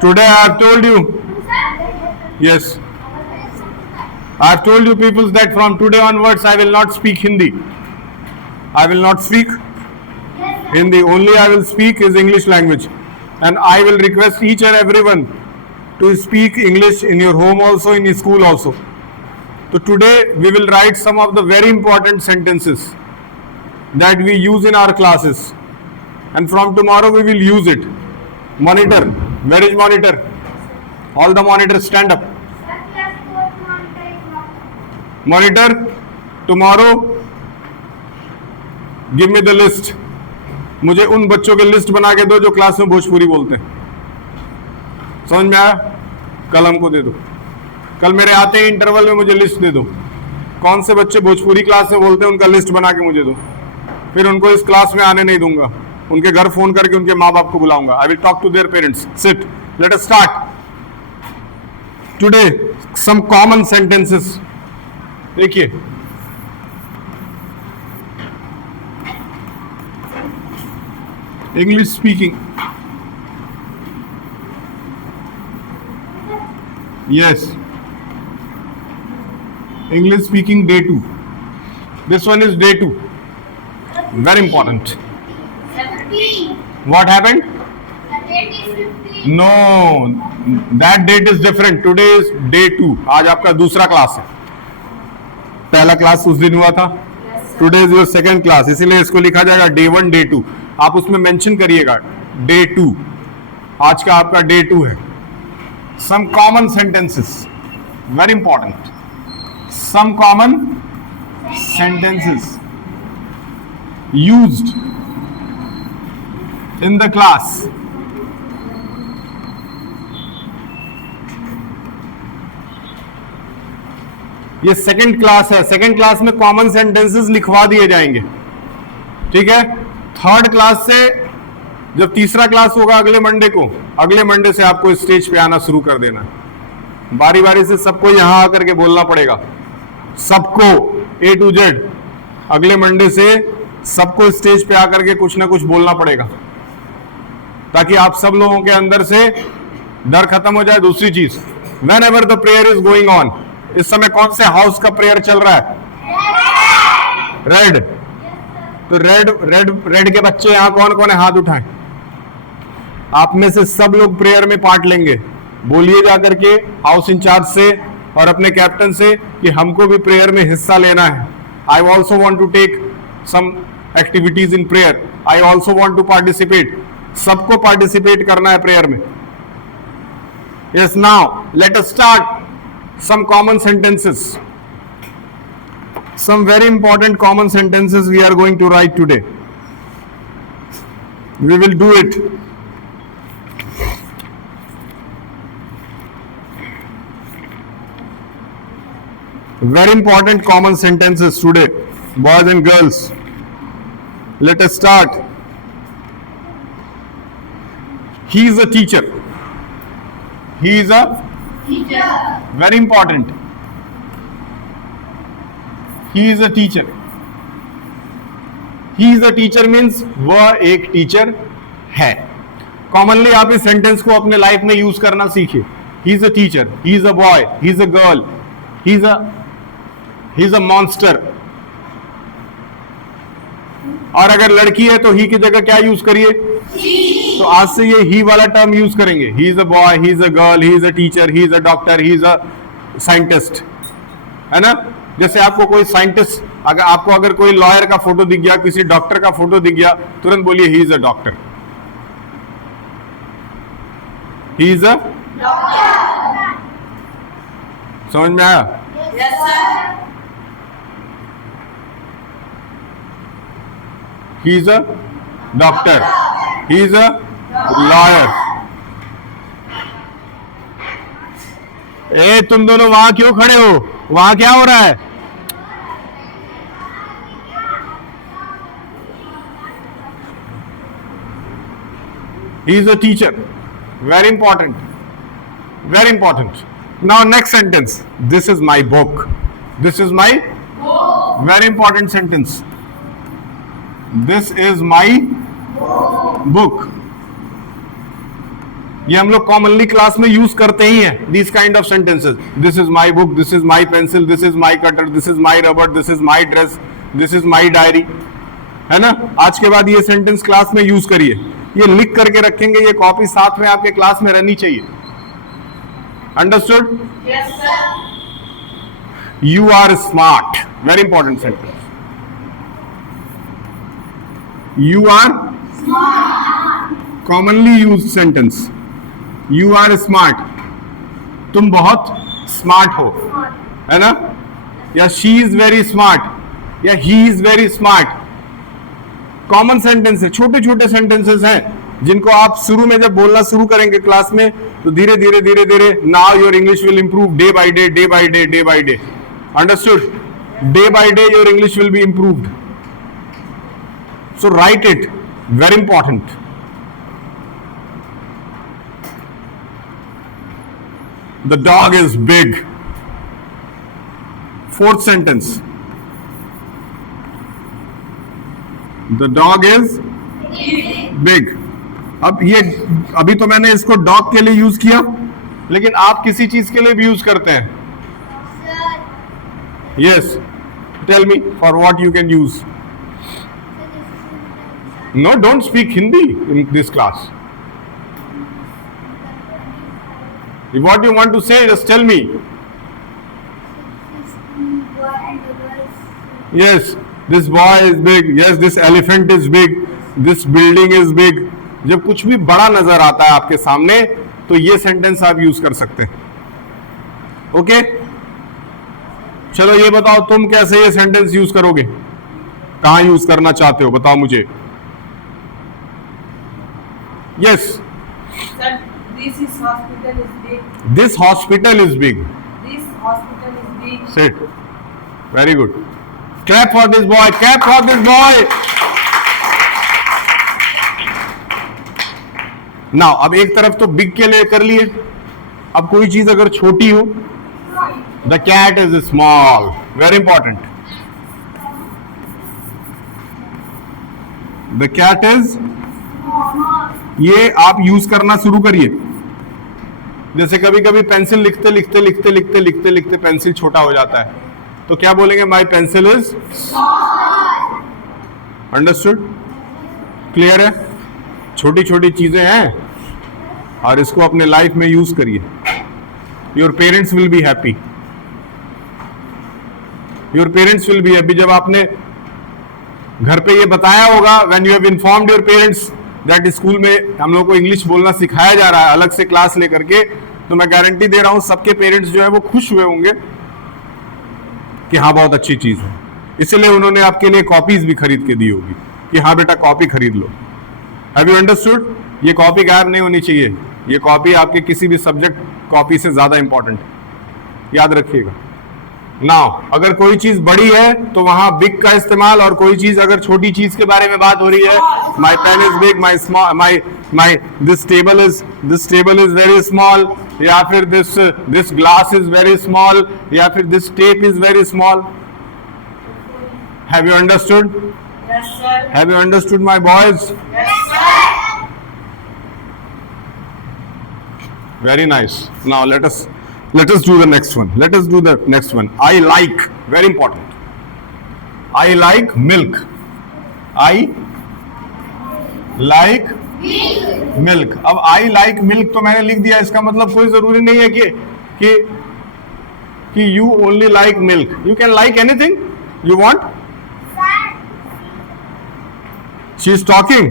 Today I have told you, yes, I have told you people that from today onwards I will not speak Hindi. I will not speak Hindi. Only I will speak is English language. And I will request each and everyone to speak English in your home also, in your school also. So today we will write some of the very important sentences that we use in our classes. And from tomorrow we will use it. Monitor. Where is monitor? All the monitors stand up. Monitor, tomorrow give me the list. मुझे उन बच्चों के list बना के दो जो class में भोजपुरी बोलते हैं. समझ में आया? कल हमको दे दो. कल मेरे आते ही इंटरवल में मुझे लिस्ट दे दो. कौन से बच्चे भोजपुरी क्लास में बोलते हैं उनका लिस्ट बना के मुझे दो. फिर उनको इस क्लास में आने नहीं दूंगा. उनके घर फोन करके उनके माँ बाप को बुलाऊंगा. I will talk to their parents. Sit. Let us start. Today some common sentences. देखिए, English speaking. Yes. English speaking day 2. This one is day 2. Very important. 17. What happened? The date is 15. No, that date is different. Today is day 2. आज आपका दूसरा class है. पहला class उस दिन हुआ था. Today is your second class. इसीलिए इसको लिखा जाएगा day 1, day 2. आप उसमें मेंशन करिएगा day 2. आज का आपका day 2 है. Some common sentences. Very important. Some common sentences used in the class. ये सेकंड क्लास है. सेकंड क्लास में कॉमन सेंटेंसेस लिखवा दिए जाएंगे. ठीक है. थर्ड क्लास से जब तीसरा क्लास होगा अगले मंडे को, अगले मंडे से आपको स्टेज पे आना शुरू कर देना. बारी बारी से सबको यहां आकर के बोलना पड़ेगा. सबको A to Z. अगले मंडे से सबको स्टेज पे आकर के कुछ ना कुछ बोलना पड़ेगा, ताकि आप सब लोगों के अंदर से डर खत्म हो जाए. दूसरी चीज, when ever the prayer is going on. इस समय कौन से हाउस का प्रेयर चल रहा है? रेड. तो रेड के बच्चे यहां कौन कौन है? हाथ उठाएं. आप में से सब लोग प्रेयर में पार्ट लेंगे. बोलिए जाकर के हाउस इंचार्ज से और अपने कैप्टन से कि हमको भी प्रेयर में हिस्सा लेना है. I also want to take some activities in prayer. I also want to participate. सबको पार्टिसिपेट करना है प्रेयर में. Yes. Now let us start some common sentences. Some very important common sentences we are going to write today. We will do it. Very important common sentences today, boys and girls. Let us start. He is a teacher. He is a Teacher. very important. He is a teacher. He is a teacher means वह एक teacher है. Commonly आप इस sentence को अपने life में use करना सीखिए. He is a teacher. He is a boy. He is a girl. He is a monster. और अगर लड़की है तो ही की जगह क्या यूज करिए? तो आज से ये ही वाला टर्म यूज करेंगे. ही is a boy, he is a girl, he is a teacher, he is a doctor, he is a scientist. है ना? जैसे आपको कोई साइंटिस्ट, अगर कोई लॉयर का फोटो दिख गया, किसी डॉक्टर का फोटो दिख गया, तुरंत बोलिए he is a doctor. He is a Doctor. समझ में आया? Yes, sir. He is a doctor. He is a lawyer. ए तुम दोनों वहां क्यों खड़े हो? वहां क्या हो रहा है? He is a teacher. Very important. Very important. Now next sentence. This is my book. This is my very important sentence. This is my book. ये हम लोग कॉमनली क्लास में यूज करते ही हैं, this kind of sentences. This is my book, this is my pencil, this is my cutter, this is my rubber, this is my dress, this is my diary, है ना। आज के बाद ये sentence class में use करिए, ये लिख करके रखेंगे, ये कॉपी साथ में आपके क्लास में रहनी चाहिए। Understood? Yes, sir. You are smart. Very important sentence. You are commonly used sentence. You are smart. तुम बहुत स्मार्ट हो, है ना। या she is very smart, या he is very smart. Common sentence है, छोटे छोटे सेंटेंसेस हैं जिनको आप शुरू में जब बोलना शुरू करेंगे क्लास में तो धीरे धीरे धीरे धीरे now your English will improve day by day, day by day, day by day. Understood? Day by day your English will be improved. So write it. Very important. The dog is big. Fourth sentence. The dog is big. अब ये अभी तो मैंने इसको dog के लिए use किया, लेकिन आप किसी चीज के लिए भी यूज करते हैं। Yes, tell me for what you can use. No, don't speak Hindi in this class. What you want to say, just tell me. Yes, this boy is big. Yes, this elephant is big. This building is big. जब कुछ भी बड़ा नजर आता है आपके सामने तो ये सेंटेंस आप यूज कर सकते हैं। ओके? चलो ये बताओ तुम कैसे ये सेंटेंस यूज करोगे, कहां यूज करना चाहते हो, बताओ मुझे। Yes. Sir, this hospital is big. This hospital is big. This hospital is big. Set. Very good. Clap for this boy, clap for this boy. Now अब एक तरफ तो बिग के लिए कर लिए, अब कोई चीज अगर छोटी हो, the cat is small. Very important. The cat is, ये आप यूज करना शुरू करिए। जैसे कभी कभी पेंसिल लिखते लिखते लिखते लिखते लिखते लिखते पेंसिल छोटा हो जाता है, तो क्या बोलेंगे? माई पेंसिल इज। अंडरस्टूड? क्लियर है? छोटी छोटी चीजें हैं और इसको अपने लाइफ में यूज करिए। Your parents will be happy. Your parents will be happy. जब आपने घर पे ये बताया होगा, when you have informed your parents that school में हम लोग को इंग्लिश बोलना सिखाया जा रहा है अलग से क्लास लेकर के, तो मैं गारंटी दे रहा हूं सबके पेरेंट्स जो है वो खुश हुए होंगे कि हाँ बहुत अच्छी चीज है। इसलिए उन्होंने आपके लिए कॉपीज भी खरीद के दी होगी कि हाँ बेटा कॉपी खरीद लो। Have you understood? ये कॉपी गायब नहीं होनी चाहिए। ये कॉपी आपके किसी भी सब्जेक्ट कॉपी से ज्यादा इंपॉर्टेंट, याद रखिएगा। नाउ अगर कोई चीज बड़ी है तो वहां बिग का इस्तेमाल, और कोई चीज अगर छोटी चीज के बारे में बात हो रही है, my pen is big, my small, my this table is very small, या फिर this glass is very small, या फिर this tape is very small. Have you understood? Yes, sir. Have you understood my boys? Yes, sir. Very nice. Now let us do the next one. Let us do the next one. I like, very important. I like milk. I like milk. अब I like milk तो मैंने लिख दिया, इसका मतलब कोई जरूरी नहीं है कि you only like milk. You can like anything you want. She is talking.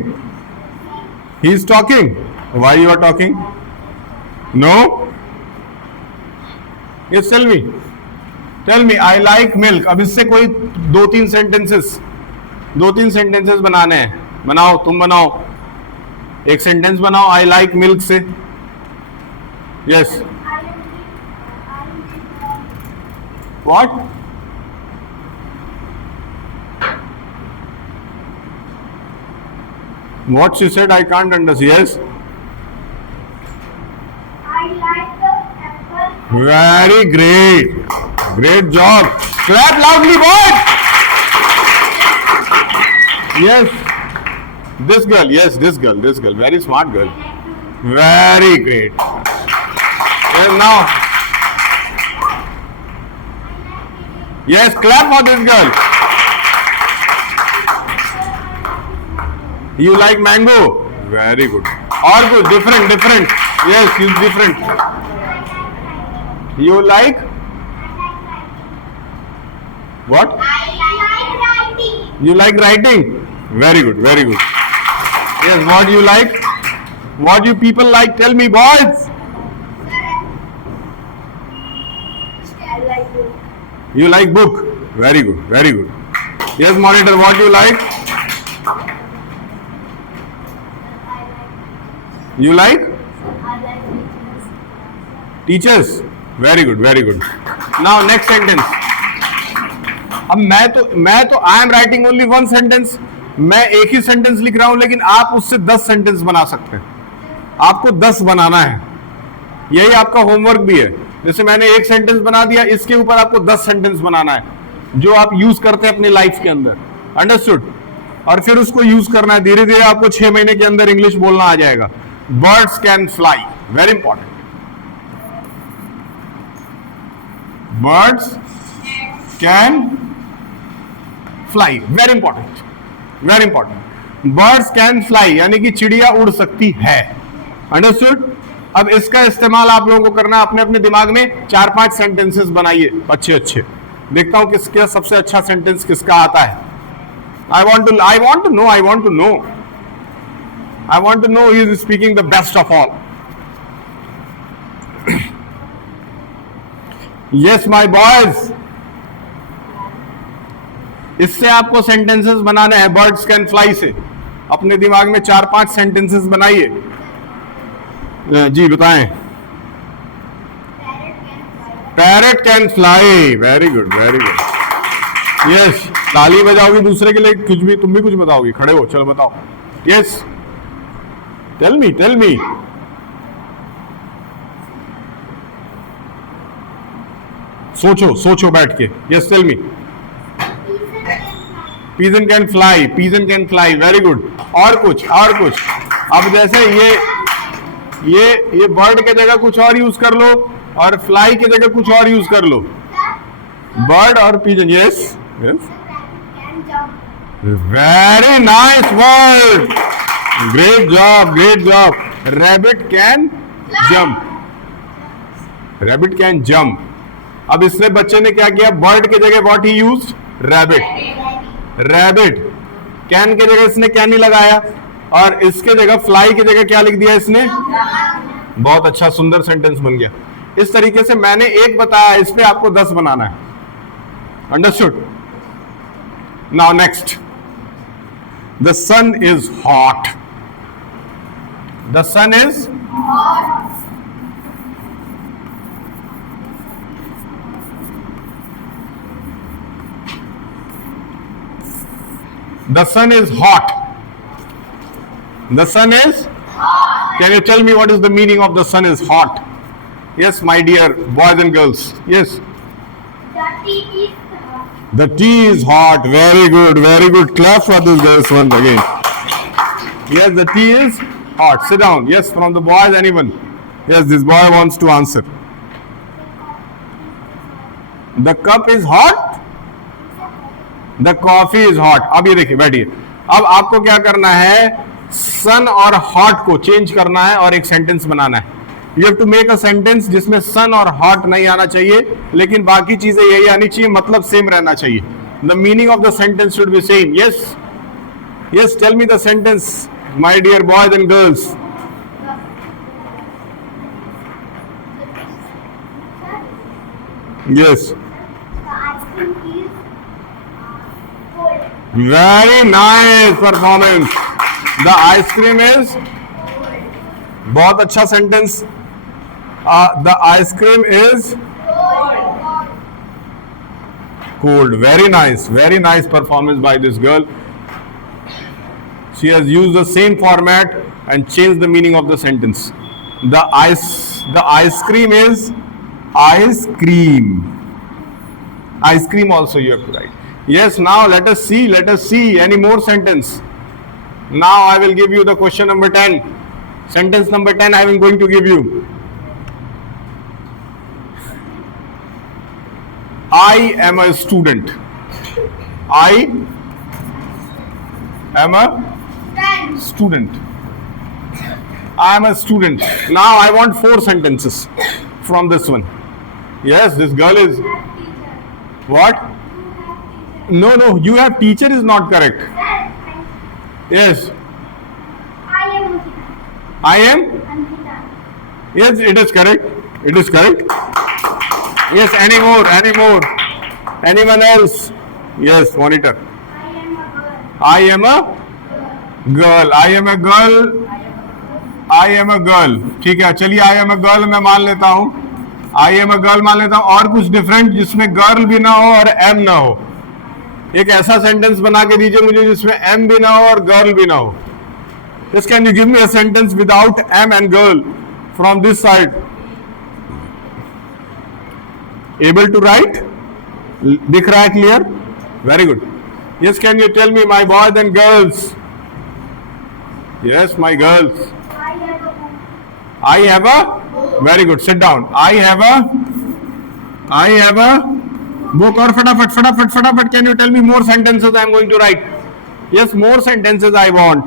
He is talking. Why you are talking? No? Yes, tell me. Tell me, I like milk. अब इससे कोई दो तीन सेंटेंसेस बनाने हैं। बनाओ, तुम बनाओ, एक सेंटेंस बनाओ I like milk से। Yes. What? What she said I can't understand. Yes. I like the apple. Very great. Great job. Clap loudly, boys. Yes. This girl. Yes, this girl. Very smart girl. I like to Very great. Yes, now. Yes, clap for this girl. You like mango? Very good. Or good, different. Yes, you different. You like what? I like writing. You like writing? Very good, very good. Yes, what you like? What you people like? Tell me, boys. I like book. You like book? Very good, very good. Yes, monitor, what you like? You like? I like Teachers? Very good, very good. Now next sentence. अब मैं तो I am writing only one sentence. मैं एक ही sentence लिख रहा हूं, लेकिन आप उससे 10 सेंटेंस बना सकते हैं. आपको 10 बनाना है. यही आपका होमवर्क भी है. जैसे मैंने एक सेंटेंस बना दिया, इसके ऊपर आपको 10 सेंटेंस बनाना है जो आप यूज करते हैं अपनी लाइफ के अंदर. अंडरस्टूड? और फिर उसको यूज करना है. धीरे धीरे आपको 6 महीने के अंदर इंग्लिश बोलना आ जाएगा. Birds can fly, very important. Birds can fly, very important, very important. Birds can fly यानी कि चिड़िया उड़ सकती है. अंडरस्टूड? अब इसका इस्तेमाल आप लोगों को करना है. अपने अपने दिमाग में 4-5 सेंटेंसेस बनाइए अच्छे अच्छे. देखता हूं किसका सबसे अच्छा सेंटेंस किसका आता है. I want to know he is speaking the best of all. Yes my boys, इससे आपको सेंटेंसेस बनाने हैं. बर्ड्स कैन फ्लाई से अपने दिमाग में 4-5 सेंटेंसेस बनाइए. जी बताएं. Parrot can fly, very good, very good. Yes, ताली बजाओगी दूसरे के लिए, कुछ भी तुम भी कुछ बताओगी. खड़े हो, चलो बताओ. Yes, tell me. सोचो बैठ के. Yes, tell me. Pigeon can fly, very good. और कुछ. अब जैसे ये बर्ड के जगह कुछ और यूज कर लो, और फ्लाई के जगह कुछ और यूज कर लो. बर्ड और pigeon. Yes, can jump. Very nice word. Great job. Rabbit can jump. अब इसने बच्चे ने क्या किया? बर्ड के जगह what he used? Rabbit. Can के जगह इसने कैन ही लगाया, और इसके जगह फ्लाई की जगह क्या लिख दिया इसने? बहुत अच्छा, सुंदर सेंटेंस बन गया. इस तरीके से मैंने एक बताया, इस पे आपको 10 बनाना है. Understood? Now next. The sun is hot. The sun is The sun is hot. The sun is hot. Can you tell me what is the meaning of the sun is hot? Yes, my dear boys and girls. Yes. The tea is hot. The tea is hot. Very good, very good. Clap for this girls once again. Yes, the tea is hot. Sit down. Yes, from the boys, anyone? Yes, this boy wants to answer. The cup is hot. The coffee is hot. अब ये देखिए, बैठिए. अब आपको क्या करना है? सन और हॉट को चेंज करना है और एक सेंटेंस बनाना है. You have to make a sentence जिसमें सन और हॉट नहीं आना चाहिए, लेकिन बाकी चीजें यही आनी चाहिए, मतलब सेम रहना चाहिए. The meaning of the sentence should be same. Yes, tell me the sentence, my dear boys and girls. Yes, The ice cream is cold. very nice performance. The ice cream is बहुत अच्छा sentence. The ice cream is cold. Very nice performance by this girl. She has used the same format and changed the meaning of the sentence. The ice cream is ice cream. Ice cream also you have to write. Yes, now let us see any more sentence. Now I will give you the question number 10. Sentence number 10 I am going to give you. I am a student. I am a Friends. student. I am a student. Now I want 4 sentences from this one. Yes, this girl is Have teacher. what? You have teacher. No, you have teacher is not correct. Sir, Yes, I am Ankita. I am. Ankita. Yes, it is correct. It is correct. Yes, any more? Anyone else? Yes, monitor. I am a girl. I am a girl. I am a girl. I am a girl. ठीक है, चलिए I am a girl मैं मान लेता हूँ. I am a girl मान लेता हूँ. और कुछ डिफरेंट जिसमें गर्ल भी ना हो और एम ना हो. एक ऐसा सेंटेंस बना के दीजिए मुझे जिसमें एम भी ना हो और गर्ल भी ना हो. Yes, can you give me a sentence without M and girl from this side? Able to write? दिख रहा है clear? Very good. Yes, can you tell me my boys and girls? Yes, my girls. I have a book. I have a. Very good. Sit down. I have a book. और फटाफट. Can you tell me more sentences I am going to write? Yes, more sentences I want.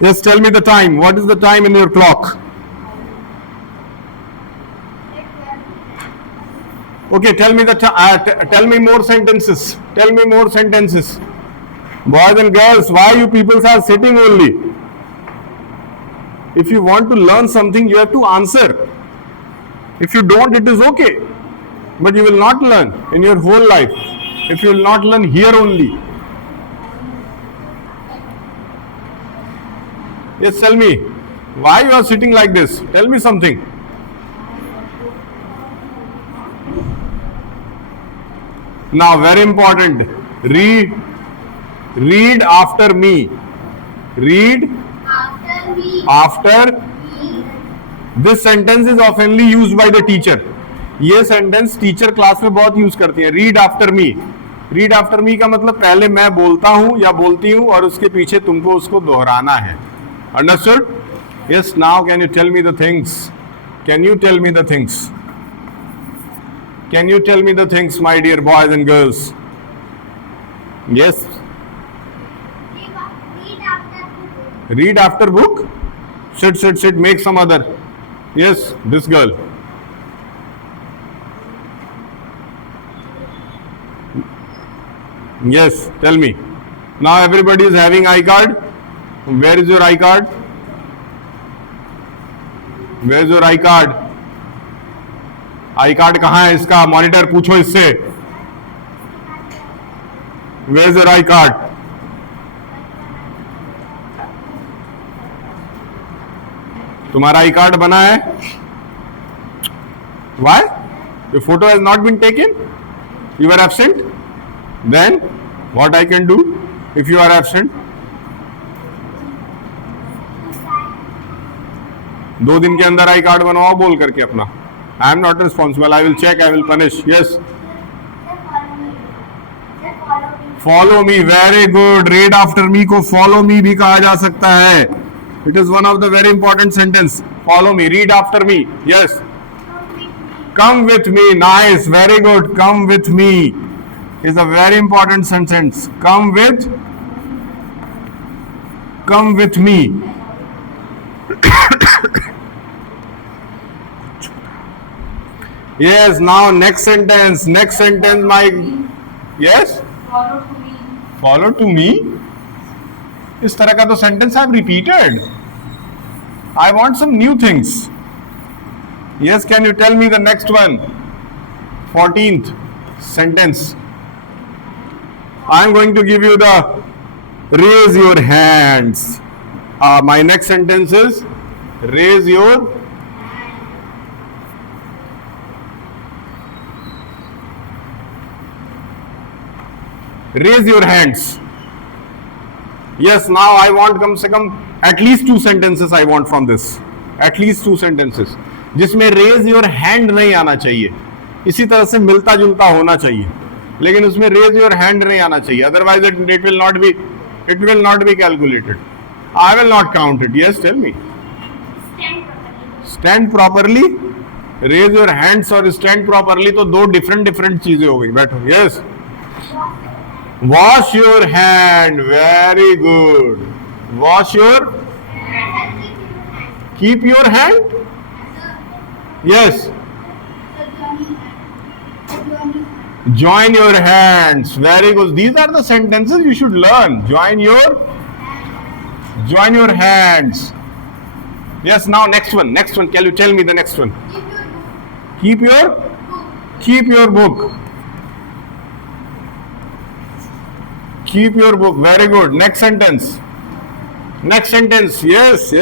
Yes, tell me the time. What is the time in your clock? Okay, tell me tell me more sentences. Tell me more sentences. Boys and girls, why you people are sitting only? If you want to learn something, you have to answer. If you don't, it is okay. But you will not learn in your whole life. If you will not learn here only. Yes, tell me. Why you are sitting like this? Tell me something. Now, very important. Read after me. Read After me. after. Me. This sentence is oftenly used by the teacher. ये sentence teacher class में बहुत use करती है. Read after me. Read after me का मतलब पहले मैं बोलता हूं या बोलती हूं और उसके पीछे तुमको उसको दोहराना है. Understood? Yes. Now can you tell me the things? Can you tell me the things? Can you tell me the things, my dear boys and girls? Yes. Read after book. Read after book. Sit. Make some other. Yes, this girl. Yes, tell me. Now everybody is having iCard. Where is your iCard? Where is your iCard? iCard कहाँ है इसका? Monitor पूछो इससे. Where is your iCard? तुम्हारा iCard बना है? Why? Your photo has not been taken? You are absent? Then what I can do if you are absent? 2 दिन के अंदर iCard बनवाओ बोल करके अपना. I am not responsible. I will check. I will punish. Yes. Just follow me. Just follow me. Follow me. Very good. Read after me को follow me भी कहा जा सकता है. It is one of the very important sentence. Follow me. Read after me. Yes. Come with me. Come with me. Nice. Very good. Come with me is a very important sentence. Come with me. Yes. Now next sentence. My. Yes. Follow to me. Follow to me. इस तरह का तो sentence I repeated. I want some new things. Yes. Can you tell me the next one? 14th sentence. I am going to give you the raise your hands. My next sentence is raise your hands. Yes, now I want कम से कम at least 2 sentences I want from this. At least 2 sentences जिसमें raise your hand नहीं आना चाहिए. इसी तरह से मिलता जुलता होना चाहिए, लेकिन उसमें raise your hand नहीं आना चाहिए. Otherwise it will not be calculated. I will not count it. Yes, tell me. Stand properly. Stand properly. Raise your hands और stand properly तो दो different चीजें हो गई. बैठो. Yes. Wash your hand. Very good. Wash your. Keep your hand. Yes. Join your hands. Very good. These are the sentences you should learn. Join your hands. Yes, now next one. Next one. Can you tell me the next one? Keep your book. Keep your book. Very good. Next sentence. Yes.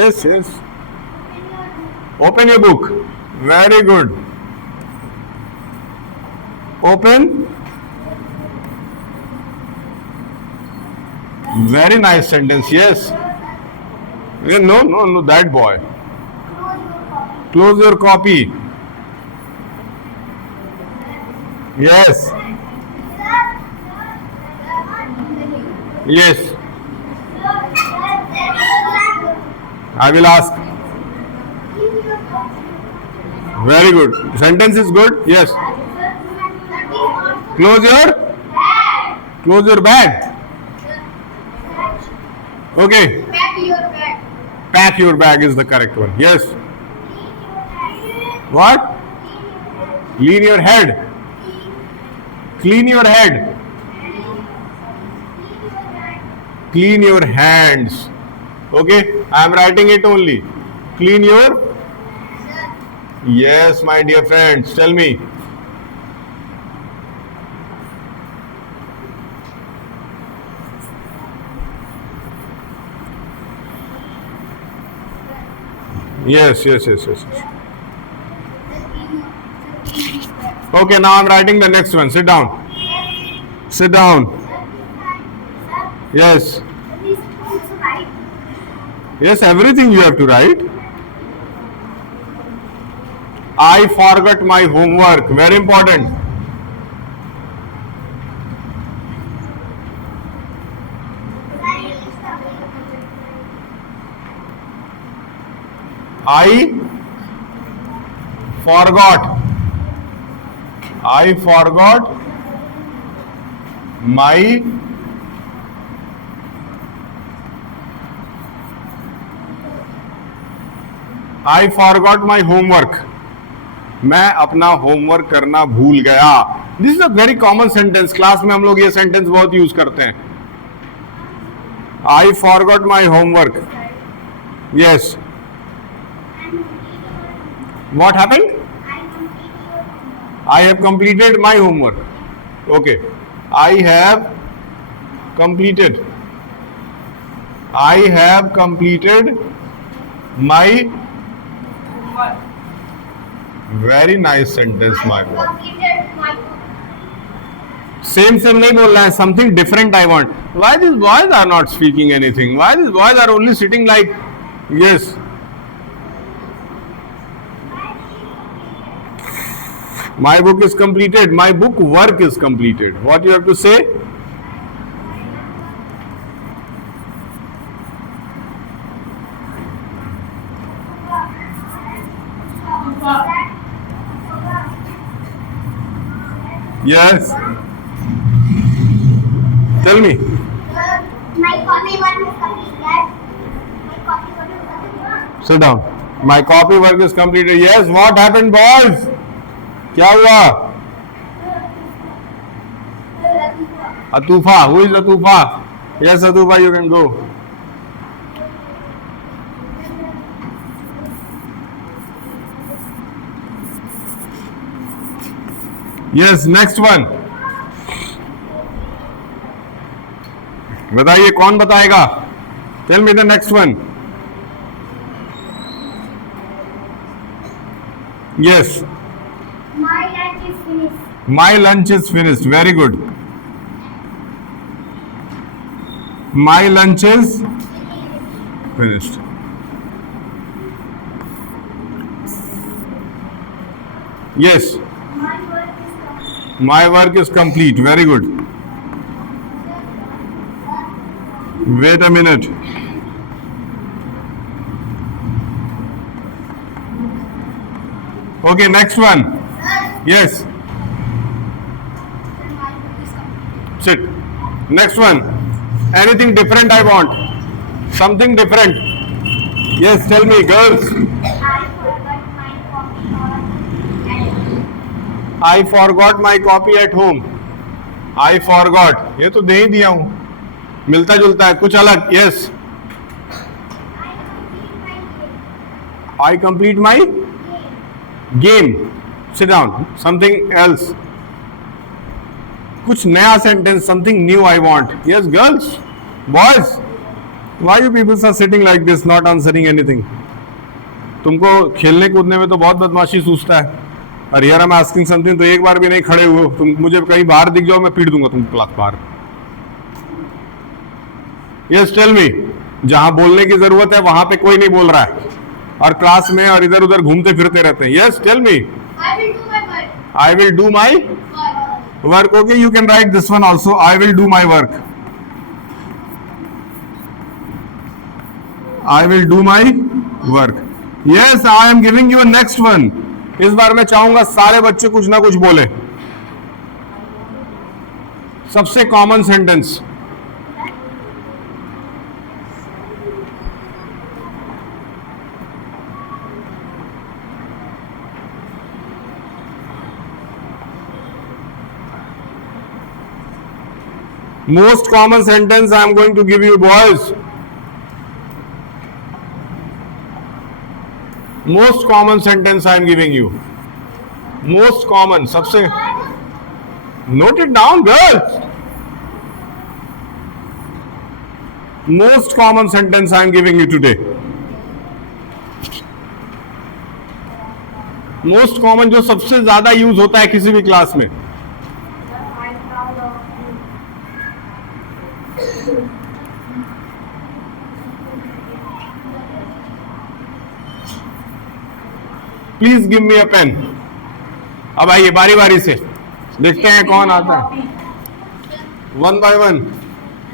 Open your book. Very good. Open. Very nice sentence. Yes. No, that boy. Close your copy. Yes. I will ask. Very good. Sentence is good. Yes. Close your bag. Okay. Pack your bag is the correct one. Yes. What? Clean your head. Clean your head. Clean your hands. Okay. I am writing it only. Clean your. Yes, my dear friends. Tell me. Yes. Okay, now I'm writing the next one. Sit down. Yes, everything you have to write. I forgot my homework. Very important. I forgot my homework. मैं अपना homework करना भूल गया. This is a very common sentence. Class में हम लोग ये sentence बहुत यूज करते हैं. I forgot my homework. Yes. What happened? I have completed my homework. Okay. I have completed my. Very nice sentence, my boy. Same नहीं बोलना है. Something different I want. Why these boys are not speaking anything? Why these boys are only sitting like. Yes. My book is completed. My book work is completed. What you have to say? Yes. Tell me. My copy work is completed. Sit down. My copy work is completed. Yes. What happened, boys? क्या हुआ? Atufa. Who is Atufa? Yes, Atufa, you can go. Yes, next one. बताइए कौन बताएगा? Tell me the next one. Yes. My lunch is finished. My lunch is finished. Very good. My lunch is finished. Yes. My work is complete. My work is complete. Very good. Wait a minute. Okay, next one. Yes, Sir, my book is complete. sit. Next one. Anything different I want. Something different. Yes, tell me, girls. I forgot my copy I forgot my copy at home. at home. I forgot. ये तो दे ही दिया हूं. मिलता जुलता है, कुछ अलग. Yes. I complete my I game. complete my game. Sit down. Something else. कुछ नया sentence. Something new I want. Yes, girls. Boys. Why you people are sitting like this, not answering anything? तुमको खेलने कूदने में तो बहुत बदमाशी सूझता है. और यार I'm asking something तो एक बार भी नहीं खड़े हुए हो. तुम मुझे कहीं बाहर दिख जाओ, मैं पीट दूंगा तुम क्लास बाहर. Yes, tell me. जहां बोलने की जरूरत है वहां पे कोई नहीं बोल रहा है और क्लास में और इधर उधर घूमते फिरते रहते हैं. Yes, tell me. I will do my work. I will do my Work. work. Okay, you can write this one also. I will do my work. I will do my work. Yes, I am giving you a next one. इस बार मैं चाहूंगा सारे बच्चे कुछ ना कुछ बोले. सबसे common sentence. Most common sentence I am going to give you, boys. Most common sentence I am giving you. Most common. सबसे. Note it down, girls. Most common sentence I am giving you today. Most common जो सबसे ज्यादा use होता है किसी भी class में. I'm proud of you. Please give me a pen. अब आइए बारी बारी से देखते हैं कौन आता है. One by one.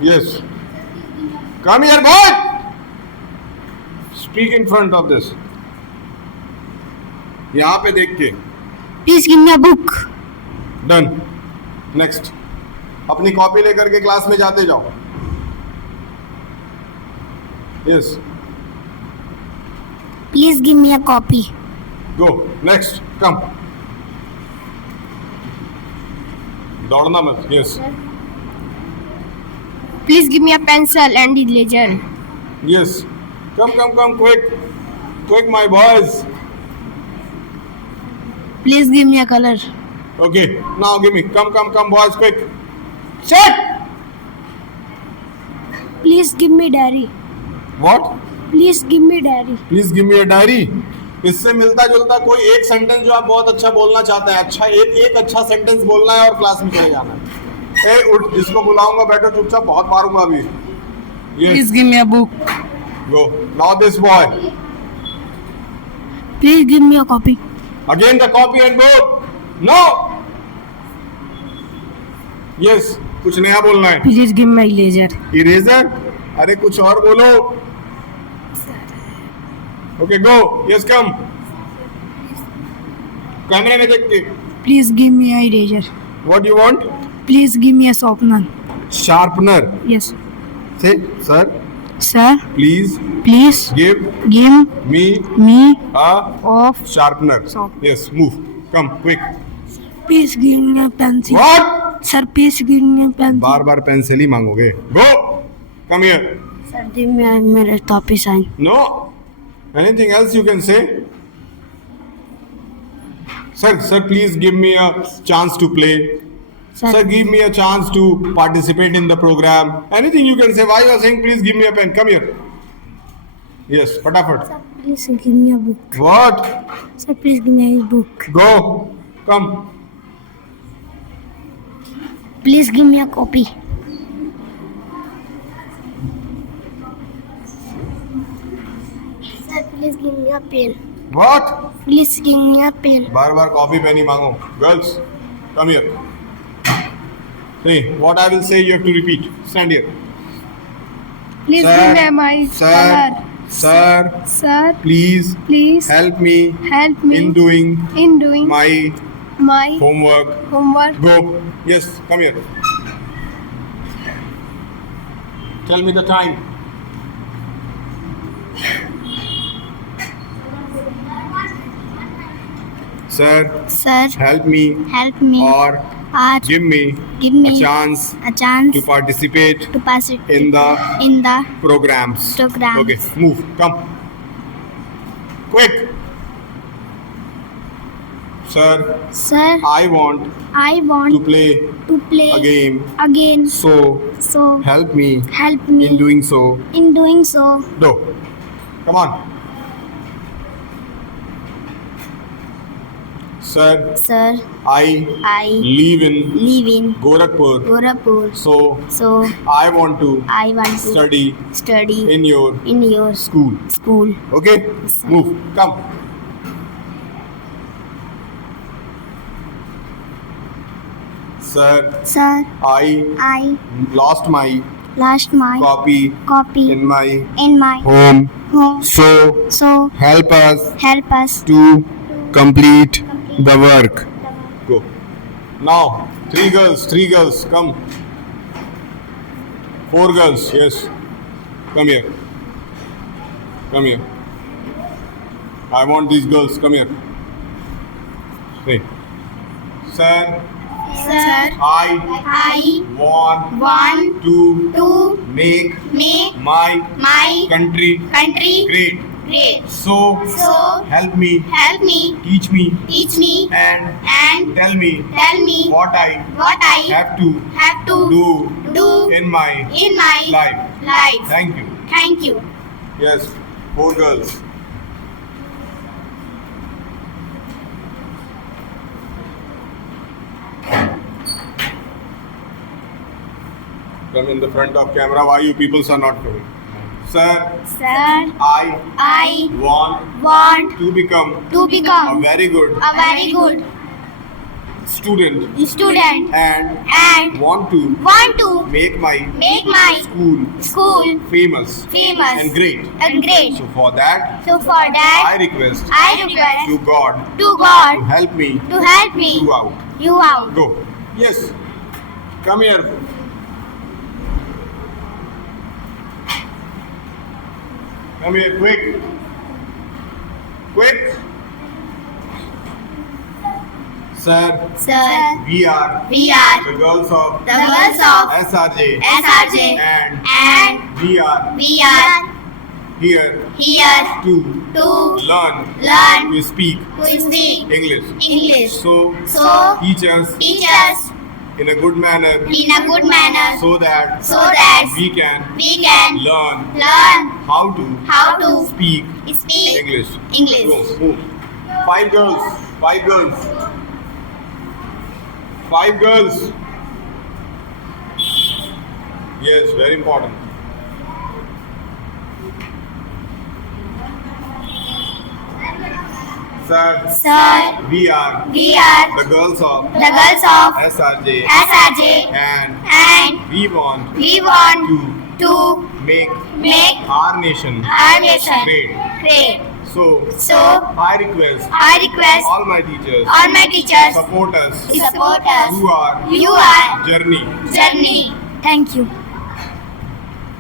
Yes, come here boy. Speak in front of this. यहां पे देख के. Please give me a book. Done. Next. अपनी कॉपी लेकर के क्लास में जाते जाओ. Yes, Please give me a copy. Go. Next. Come. दौड़ना मत. Yes, Please give me a pencil and eraser. yes. Come, quick. Quick, my boys. Please give me a color. Okay, now give me. Come, boys, quick. Sit. Please give me diary. What? Please give me diary. Please give me a diary. इससे मिलता जुलता कोई एक sentence जो आप बहुत अच्छा बोलना चाहते हैं. अच्छा, एक अच्छा सेंटेंस बोलना है और क्लास में चले जाना है. ए उठ, जिसको बुलाऊंगा बैठो चुपचाप. बहुत मारूंगा अभी. Yes, Please give me a book. go. Now this boy. Please give me a copy. Again the copy and book. No. Yes, कुछ नया बोलना है. Please give me eraser. Eraser. अरे कुछ और बोलो. Okay, go. Yes, come. कैमरे में देख के. Please give me a eraser. What you want? Please give me a sharpener. Sharpener. Yes. Say sir Sir, please please give give me me a of. Sharpener. Sharp. Yes, move. Come quick. Please give me a pencil. What? Sir, please give me a pencil. बार बार pencil ही मांगोगे. Go. Come here. Sir, give me a मेरा copy sign. No. Anything else you can say? Sir, please give me a chance to play. Sir, give me a chance to participate in the program. Anything you can say. Why you are saying please give me a pen? Come here. Yes, fatafat. Sir, please give me a book. What? Sir, please give me a book. Go. Come. Please give me a copy. Sir, please give me a pen. What? Please give me a pen. बार बार copy pen ही मांगो. Girls, come here. Say what I will say. You have to repeat. Stand here. Please Sir, give me my Sir, color. Sir, Sir, please please help me help me in doing in doing my my homework. homework. Go. Yes, come here. Tell me the time. Sir, Sir, help me help me or or give me give me a chance a chance to participate to pass it in the in the programs. Programs. Okay, move. Come. Quick. Sir, Sir, I want I to want play to play a game. again. So So help me help me in doing so. in doing so. Do. Come on. Sir, Sir, I I live in live in Gorakhpur. Gorakhpur. So So I want to I want to study study in your in your school. school. Okay? Sir. Move. Come. Sir, Sir, I lost my lost my copy copy in my in my home. home. So help us Help us to complete the work. Go. Now, three girls, come. Four girls, yes. Come here. Come here. I want these girls, come here. Hey. Sir, Sir, I I want to make my my country country great. great. So help me, teach me, and tell me what I have to do in my life. Thank you. Thank you. Yes, four girls. Come in the front of camera. Why you people are not coming? Sir, Sir, I I want to become to a become very good a very good student student and want to make my make my school school famous famous and great. great. So for that, So for that, I request I request to God to to God help me to help me throughout. you out. Go. Yes. Come here. Come here, quick. Quick. Sir, Sir, we are we are the girls of the girls of SRJ SRJ and we are here here to to learn to speak speak English. English. So teach us Teach us in a good manner in a good manner so that we can we can learn learn how to how to speak speak English. English. Go, move. Five girls. Five girls. Five girls. Yes, very important. Sir, Sir, we are we are the girls of the girls of SRJ SRJ and we want we want to make make our nation our nation great. great. So So I request I request all my teachers all my teachers support us support us through our you are journey. journey. Thank you.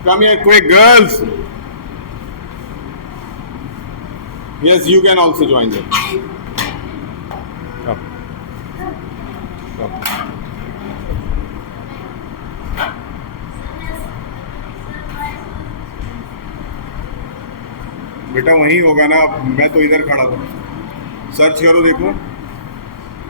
Come here quick, girls. Yes, you can also join them. Come. Come. बेटा वहीं होगा ना, मैं तो इधर खड़ा हूँ. Search करो, देखो.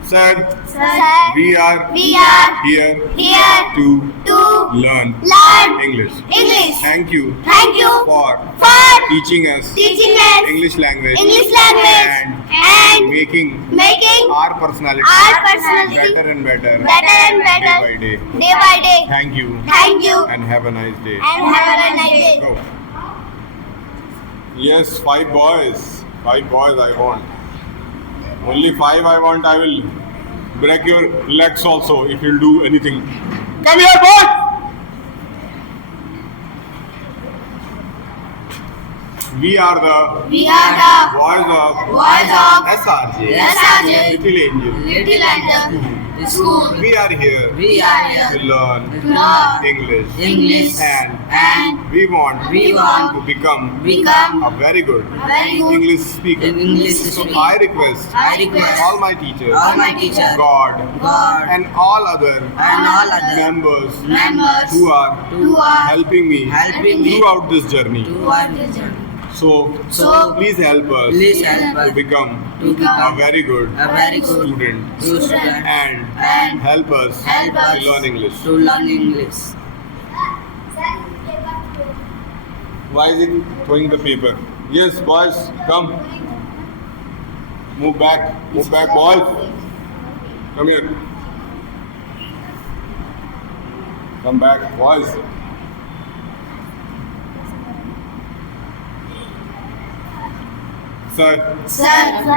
Sir, Sir, we are here here to to learn learn English. English. Thank you Thank you for for teaching us teaching us English language English language and making making our personality our personality better and better better and better day by day. day by day. Thank you Thank you and have a nice day. and have a nice day. Go. Yes, five boys. Five boys I want. Only five I want. I will break your legs also if you'll do anything. Come here, boy! We are the voice of SRJ, Little Angel. Little Angel. School. We are here We are here to learn learn English, and we want to become a very good English speaker. English So speaker. I request I request all my teachers, God, and all other and all other members members who are helping me helping me throughout this journey. to our journey. So please help us Please help us to become to become a very good a very good student student and help us to learn English. to learn English. Why is it throwing the paper? Yes, boys, come. Move back, boys. Come here. Come back, boys. Sir,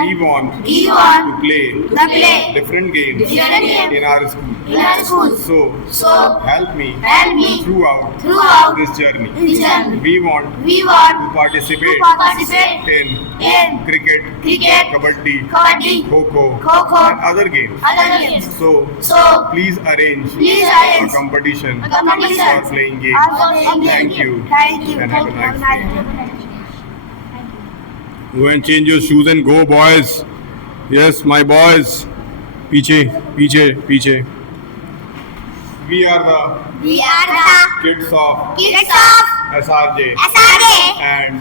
we want to play different games in our school. So help me throughout this journey. We want to participate in cricket, kabaddi, kho-kho, and other games. So please arrange a competition for playing games. Thank you. And have a nice day. Go and change your shoes and go, boys. Yes, my boys. Piche. We are the kids of SRJ, and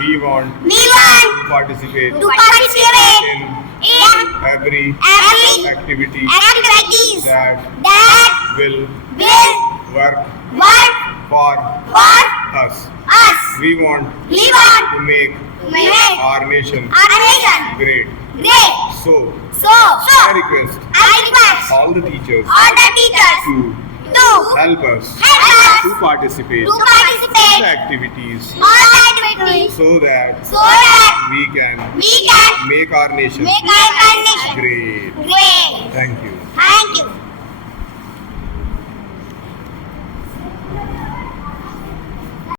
we want to participate in every activity that will work for us. We want to make our nation great. So I request all the teachers to help us to participate in activities so that we can make our nation great. Thank you.